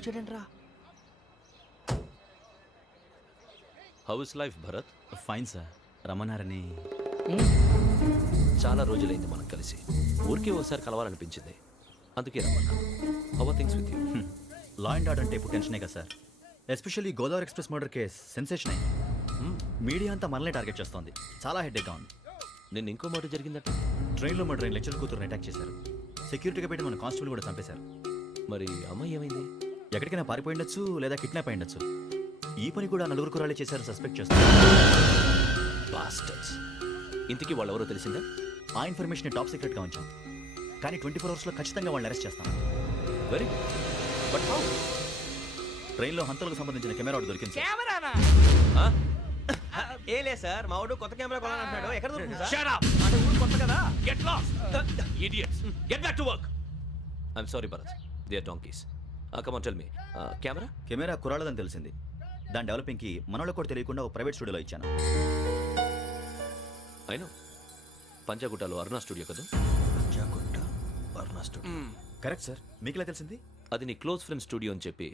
వచ్చాడంట్రా. How is life Bharat? Fine sir. రమ్మన్నారని. చాలా రోజులైంది మనం కలిసి. ఊరికే ఒకసారి కలవాలనిపించింది, అందుకే రమ్మన్నా. How are things with you? Law and order అంటే ఇప్పుడు టెన్షనే కదా సార్. Especially Godavari express murder case sensation అయింది. మీడియా అంతా మనల్ని టార్గెట్ చేస్తోంది. చాలా హెడ్ఏక్గా ఉంది. నిన్న ఇంకో మాట జరిగిందట. ట్రైన్లో మా ట్రైన్ లెక్చర్ కూతురుని అటాక్ చేశారు. సెక్యూరిటీగా పెట్టి మన కానిస్టేబుల్ కూడా చంపేశారు. మరి అమ్మాయి ఏమైంది? ఎక్కడికైనా పారిపోయి ఉండొచ్చు, లేదా కిడ్నాప్ అయి ఉండొచ్చు. ఈ పని కూడా నలుగురు కురాలే చేశారు సస్పెక్ట్ చేస్తారు. బాస్టర్స్. ఇంతకీ వాళ్ళెవరో తెలిసిందా? ఆ ఇన్ఫర్మేషన్ టాప్ సీక్రెట్గా ఉంచాం, కానీ 24 అవర్స్లో ఖచ్చితంగా వాళ్ళని అరెస్ట్ చేస్తాం. Very but how? ట్రైన్లో హంతలకు సంబంధించిన కెమెరా ఒకటి దొరికింది సార్. కెమెరానా? ఏలే సార్, మా వాడు కొత్త కెమెరా కొనాలంటున్నాడు. ఎక్కడ దొరుకుతుంది సార్? Shut up! అంటే ఊరు కొత్త కదా. Get lost! Idiots! Get back to work! I'm sorry, Bharat. They are donkeys. Come on, tell me. Camera? Camera కురాలదని తెలిసింది. దాని డెవలపింగ్కి మనోళ్ళకి కూడా తెలియకుండా ఒక ప్రైవేట్ స్టూడియోలో ఇచ్చాను. I know. పంజాగుట్టలో అరుణ స్టూడియో కదా? పంజాగుట్ట అరుణ స్టూడియో. Correct sir. మీకు ఎలా తెలిసింది? అది నీ క్లోజ్ ఫ్రెండ్ స్టూడియో అని చెప్పి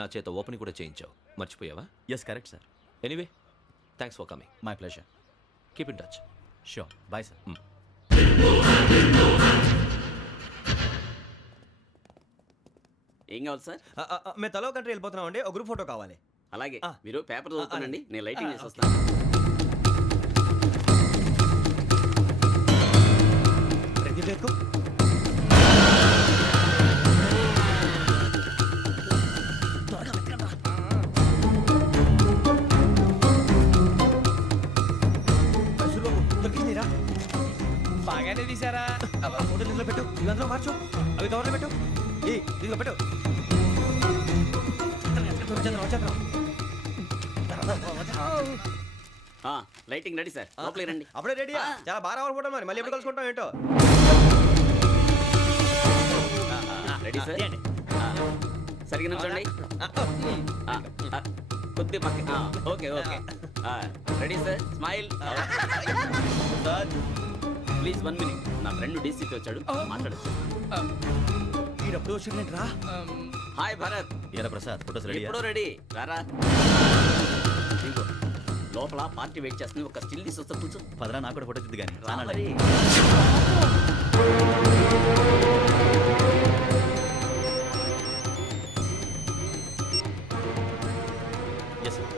నా చేత ఓపెనింగ్ కూడా చేయించావు. మర్చిపోయావా? Yes correct sir. Anyway, thanks for coming. My pleasure. Keep in touch. Sure. Bye sir. ఏం కావాలి సార్? మేము తలో కంట్రీ వెళ్ళిపోతున్నాం అండి. ఒక గ్రూప్ ఫోటో కావాలి. అలాగే మీరు పేపర్ చదువుతానండి, నేను లైటింగ్ చేసి వస్తాను. రెడీ చేసుకో. బాగానే తీసారా? ఫోటో ఇందులో పెట్టు, ఇవి అందులో మార్చు, అవి కవర్లో పెట్టు. ఇదిగో పెట్టు. లైటింగ్ రెడీ సార్, లోపలికి రండి. అప్పుడే రెడీ? చాలా బాగా రావాలి ఫోటో. మరి మళ్ళీ ఎప్పుడు కలుసుకుంటాం ఏంటో. Ready sir. సరిగ్గా నుంచోండి. కొద్ది పక్క. Okay okay. Ready sir. Smile. Please 1 minute. నా ఫ్రెండ్ డీసీకి వచ్చాడు, మాట్లాడచ్చు. ఎప్పుడు వచ్చిందంటరా? హాయ్ భరత్. ఏరా ప్రసాద్, ఫోటోస్ రెడీ? ఎప్పుడో రెడీ. రారా. ఇదిగో లోపల పార్టీ వెయిట్ చేస్తుంది. ఒక స్టిల్ తీసి వస్తా, కూర్చో. పదరా, నాకు కూడా ఫోటో తిద్దు కానీ. రా మరి. Yes sir.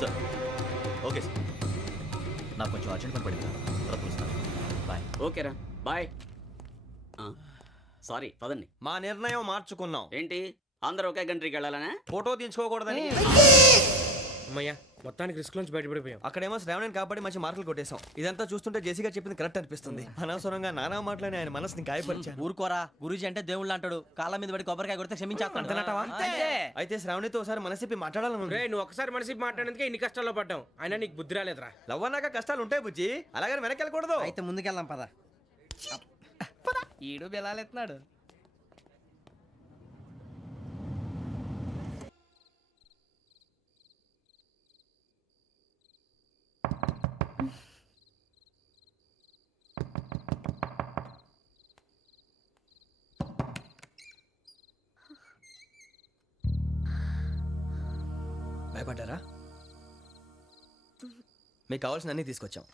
Sir okay sir. నాకు కొంచెం అర్జెంట్ పని పడింది, తర్వాత చూస్తాను. బాయ్. ఓకేరా, బాయ్. సారీ, పదండి. మా నిర్ణయం మార్చుకున్నాం. ఏంటి, అందరూ ఒకే కంట్రీకి వెళ్ళాలనే? ఫోటో తీసుకోకూడదని. అమ్మయ్యా, మొత్తానికి రిస్క్ నుంచి బయటపడిపోయాం. అక్కడేమో శ్రావణిని కాబట్టి మంచి మార్కులు కొట్టేశాం. ఇదంతా చూస్తుంటే జేసీగా చెప్పింది కరెక్ట్ అనిపిస్తుంది. అనవసరంగా నానా మాటలని ఆయన మనసుని గాయపరిచాను. ఊరుకోరా, గురూజీ అంటే దేవుళ్ళు అంటాడు. కాళ్ళ మీద పడి కొబ్బరికాయ కొడితే క్షమించేస్తాడు. అయితే శ్రావణితో ఒకసారి మనసిప్పి మాట్లాడాలను. నువ్వు ఒకసారి మనసి మాట్లాడేందుకే ఇన్ని కష్టాల్లో పడ్డాం. అయినా నీకు బుద్ధి రాలేదురా. లవ్ అన్నాక కష్టాలు ఉంటాయి బుజ్జి, అలాగని వెనక్కి వెళ్ళకూడదు. అయితే ముందుకెళ్దాం పద. ఈడు బెలాలెత్తున్నాడు. భయపడ్డారా? మీకు కావాల్సిన అన్ని తీసుకొచ్చాం.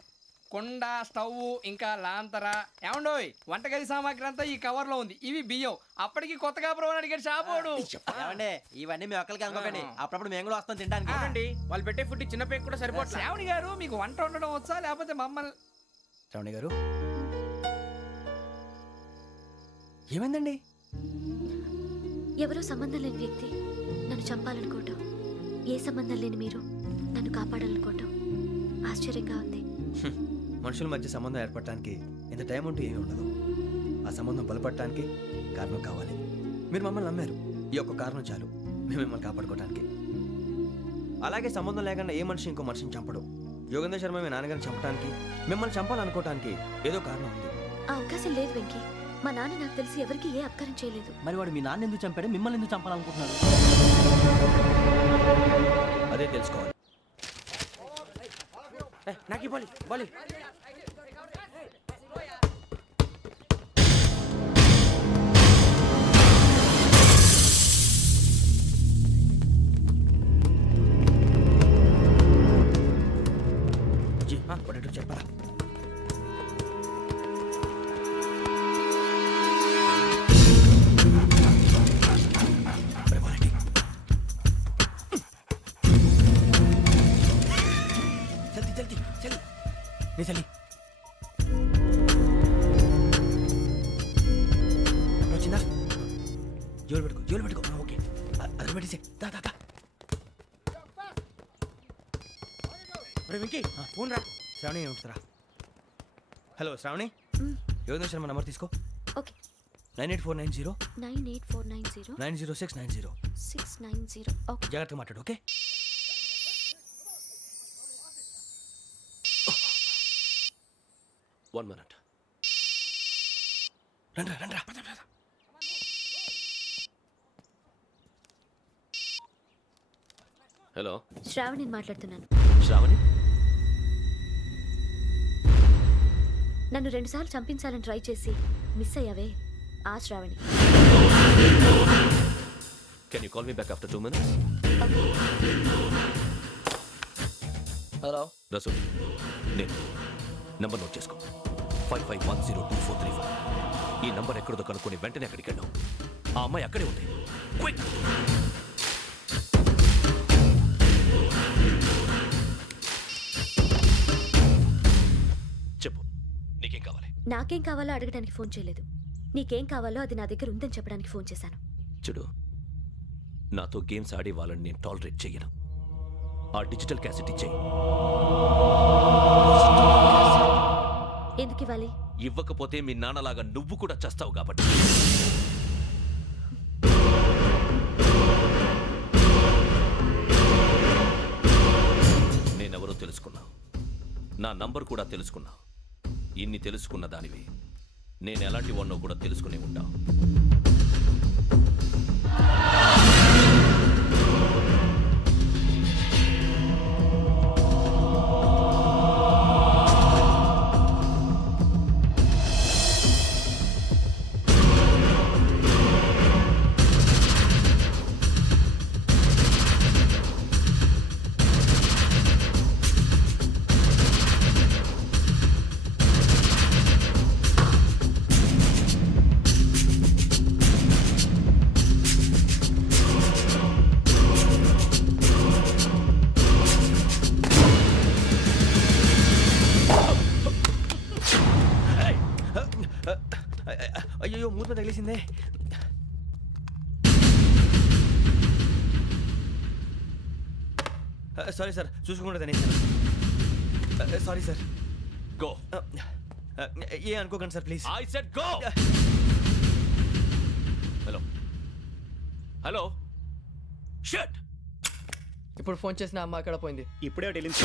కుండ, స్టవ్, ఇంకా లాంతర. ఏమండోయ్, వంటగది సామాగ్రి అంతా ఈ కవర్ లో ఉంది. ఇవి బియ్యం. అప్పటికి కొత్తగా బ్రౌన్ అడిగాడు షాపోడు. ఏమండి, ఇవన్నీ మీ ఒక్కరికి అనుకోకండి, అప్పుడప్పుడు మేము కూడా వస్తాం తినడానికి. చూడండి, వాళ్ళు పెట్టే ఫుడ్ చిన్న పేక్ కూడా సరిపోతుంది. శ్రావణి గారు, మీకు వంట వండడం వచ్చా, లేకపోతే మమ్మల్ని? శ్రావణి గారు, ఏమైందండి? ఎవరో సంబంధం లేని వ్యక్తి నన్ను చంపాలనుకోవటం, ఏ సంబంధం లేని మీరు నన్ను కాపాడాలనుకోవటం ఆశ్చర్యంగా ఉంది. మనుషుల మధ్య సంబంధం ఏర్పడటానికి ఇంత టైం ఉంటూ ఏమీ ఉండదు. ఆ సంబంధం బలపడటానికి కారణం కావాలి. మీరు మమ్మల్ని నమ్మారు, ఈ ఒక్క కారణం చాలు మేము మిమ్మల్ని కాపాడుకోవడానికి. అలాగే సంబంధం లేకుండా ఏ మనిషి ఇంకో మనిషిని చంపడు. యోగేంద్ర శర్మ మీ నాన్నగారిని చంపడానికి, మిమ్మల్ని చంపాలనుకోవటానికి ఏదో కారణం ఉంది. ఆ అవకాశం లేదు వెంకీ. మా నాన్న నాకు తెలిసి ఎవరికి ఏ అపకారం చేయలేదు. మరి వాడు మీ నాన్న ఎందుకు చంపాడు, మిమ్మల్ని ఎందుకు చంపాలనుకుంటున్నాడు? అదే తెలుసుకోవాలి. నాకు బాలి బాలి. నీ చల్లి వచ్చిందా? జోలు పెట్టుకో ఓకే అది పెట్టేసి దా దా దా. వెంకీ ఫోన్ రా. శ్రావణి ఉంటుందిరా. హలో శ్రావణి, యోగేంద్ర శర్మ నంబర్ తీసుకో. ఓకే 98490 98490 90690. 690. ఓకే జాగ్రత్తగా మాట్లాడు ఓకే. One minute. రండ్రా హలో శ్రావణిని మాట్లాడుతున్నాను. శ్రావణి, నన్ను 2 సార్లు చంపించాలని ట్రై చేసి మిస్ అయ్యావే, ఆ Shravani. Can you call me back after 2 minutes? Hello Rasool, నేను నంబర్ నోట్ చేసుకో. 55102435. ఈ నంబర్ ఎక్కడదో కనుక్కొని వెంటనే అక్కడికి వెళ్ళాం. ఆ అమ్మాయి అక్కడే ఉంది. క్విక్. చెప్పు, నీకేం కావాలి? నాకేం కావాలో అడగడానికి ఫోన్ చేయలేదు. నీకేం కావాలో అది నా దగ్గర ఉందని చెప్పడానికి ఫోన్ చేశాను. చూడు, నాతో గేమ్స్ ఆడే వాళ్ళని నేను టాలరేట్ చెయ్యను. ఆ డిజిటల్ క్యాసెట్ ఇచ్చేయి. ఎందుకు ఇవ్వాలి? ఇవ్వకపోతే మీ నాన్నలాగా నువ్వు కూడా చస్తావు కాబట్టి. నేనెవరో తెలుసుకున్నావు, నా నంబర్ కూడా తెలుసుకున్నావు. ఇన్ని తెలుసుకున్న దానివి నేను ఎలాంటి వాడినో కూడా తెలుసుకునే ఉంటావు. అయ్యో మూత తగిలేసిందే. సారీ సార్, చూసుకోకుండా తినేసాను. Sorry sir. గో. ఏ అనుకోకండి sir please. I said go. Hello hello. Shut. ఇప్పుడు ఫోన్ చేసిన అమ్మ అక్కడ పోయింది. ఇప్పుడే వెళ్ళింది.